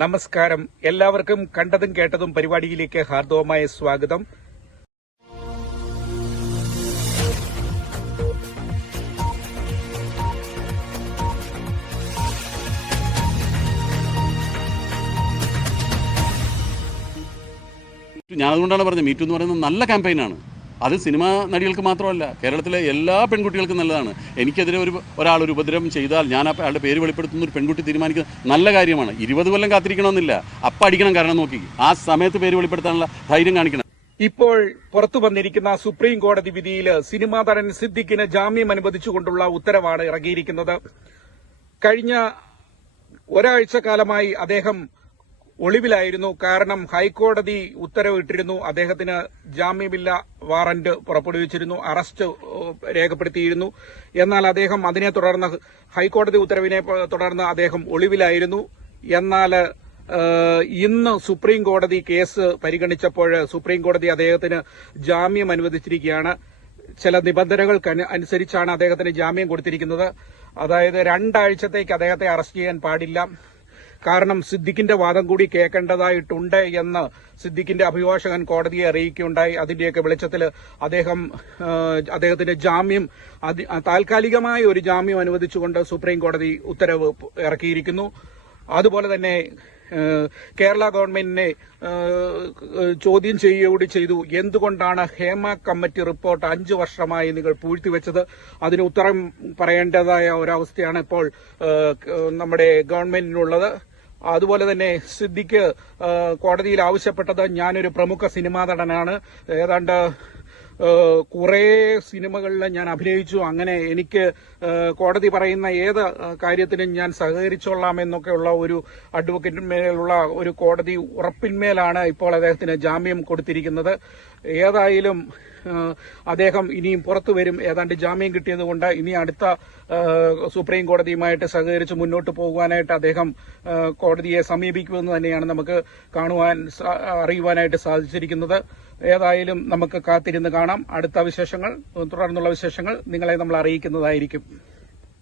നമസ്കാരം. എല്ലാവർക്കും കണ്ടതും കേട്ടതും പരിപാടിയിലേക്ക് ഹാർദവമായ സ്വാഗതം. ഞാൻ അതുകൊണ്ടാണ് പറഞ്ഞത് മീറ്റു എന്ന് പറയുന്നത് നല്ല ക്യാമ്പയിനാണ് അത് സിനിമാ നടികൾക്ക് മാത്രമല്ല കേരളത്തിലെ എല്ലാ പെൺകുട്ടികൾക്കും നല്ലതാണ്. എനിക്കെതിരെ ഒരു ഒരാൾ ഒരു ഉപദ്രവം ചെയ്താൽ ഞാൻ അയാളുടെ പേര് വെളിപ്പെടുത്തുന്ന ഒരു പെൺകുട്ടി തീരുമാനിക്കുന്നത് നല്ല കാര്യമാണ്. ഇരുപത് കൊല്ലം കാത്തിരിക്കണമെന്നില്ല. അപ്പം അടിക്കണം കാരണം നോക്കി. ആ സമയത്ത് പേര് വെളിപ്പെടുത്താനുള്ള ധൈര്യം കാണിക്കണം. ഇപ്പോൾ പുറത്തു വന്നിരിക്കുന്ന സുപ്രീം കോടതി വിധിയിൽ സിനിമാ നടൻ സിദ്ദിഖിന് ജാമ്യം അനുവദിച്ചുകൊണ്ടുള്ള ഉത്തരവാണ് ഇറങ്ങിയിരിക്കുന്നത്. കഴിഞ്ഞ ഒരാഴ്ച കാലമായി അദ്ദേഹം ഒളിവിലായിരുന്നു. കാരണം ഹൈക്കോടതി ഉത്തരവിട്ടിരുന്നു അദ്ദേഹത്തിന് ജാമ്യമില്ല വാറന്റ് പുറപ്പെടുവിച്ചിരുന്നു. അറസ്റ്റ് രേഖപ്പെടുത്തിയിരുന്നു. എന്നാൽ അദ്ദേഹം അതിനെ തുടർന്ന് ഹൈക്കോടതി ഉത്തരവിനെ തുടർന്ന് അദ്ദേഹം ഒളിവിലായിരുന്നു. എന്നാൽ ഇന്ന് സുപ്രീം കോടതി കേസ് പരിഗണിച്ചപ്പോൾ സുപ്രീം കോടതി അദ്ദേഹത്തിന് ജാമ്യം അനുവദിച്ചിരിക്കുകയാണ്. ചില നിബന്ധനകൾക്ക് അനുസരിച്ചാണ് അദ്ദേഹത്തിന് ജാമ്യം കൊടുത്തിരിക്കുന്നത്. അതായത് രണ്ടാഴ്ചത്തേക്ക് അദ്ദേഹത്തെ അറസ്റ്റ് ചെയ്യാൻ പാടില്ല. കാരണം സിദ്ദിഖിന്റെ വാദം കൂടി കേൾക്കേണ്ടതായിട്ടുണ്ട് എന്ന് സിദ്ദിഖിന്റെ അഭിഭാഷകൻ കോടതിയെ അറിയിക്കുകയുണ്ടായി. അതിന്റെയൊക്കെ വെളിച്ചത്തിൽ അദ്ദേഹം അദ്ദേഹത്തിന്റെ ജാമ്യം താൽക്കാലികമായ ഒരു ജാമ്യം അനുവദിച്ചുകൊണ്ട് സുപ്രീം കോടതി ഉത്തരവ് ഇറക്കിയിരിക്കുന്നു. അതുപോലെ തന്നെ കേരള ഗവൺമെന്റിനെ ചോദ്യം ചെയ്യുകൂടി ചെയ്തു. എന്തുകൊണ്ടാണ് ഹേമ കമ്മിറ്റി റിപ്പോർട്ട് അഞ്ചു വർഷമായി നിങ്ങൾ പൂഴ്ത്തിവെച്ചത്? അതിന് ഉത്തരം പറയേണ്ടതായ ഒരവസ്ഥയാണ് ഇപ്പോൾ നമ്മുടെ ഗവൺമെന്റിനുള്ളത്. അതുപോലെ തന്നെ സിദ്ദിഖ് കോടതിയിൽ ആവശ്യപ്പെട്ടത് ഞാനൊരു പ്രമുഖ സിനിമാ നടനാണ്. ഏതാണ്ട് കുറേ സിനിമകളിൽ ഞാൻ അഭിനയിച്ചു. അങ്ങനെ എനിക്ക് കോടതി പറയുന്ന ഏത് കാര്യത്തിനും ഞാൻ സഹകരിച്ചോളാം എന്നൊക്കെയുള്ള ഒരു അഡ്വക്കേറ്റിന്മേലുള്ള ഒരു കോടതി ഉറപ്പിന്മേലാണ് ഇപ്പോൾ അദ്ദേഹത്തിന് ജാമ്യം കൊടുത്തിരിക്കുന്നത്. ഏതായാലും അദ്ദേഹം ഇനിയും പുറത്തു വരും. ഏതാണ്ട് ജാമ്യം കിട്ടിയതുകൊണ്ട് ഇനി അടുത്ത സുപ്രീം കോടതിയുമായിട്ട് സഹകരിച്ച് മുന്നോട്ട് പോകുവാനായിട്ട് അദ്ദേഹം കോടതിയെ സമീപിക്കുമെന്ന് തന്നെയാണ് നമുക്ക് കാണുവാൻ അറിയുവാനായിട്ട് സാധിച്ചിരിക്കുന്നത്. ഏതായാലും നമുക്ക് കാത്തിരുന്ന് കാണാം. അടുത്ത വിശേഷങ്ങൾ തുടർന്നുള്ള വിശേഷങ്ങൾ നിങ്ങളെ നമ്മൾ അറിയിക്കുന്നതായിരിക്കും.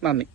നന്ദി.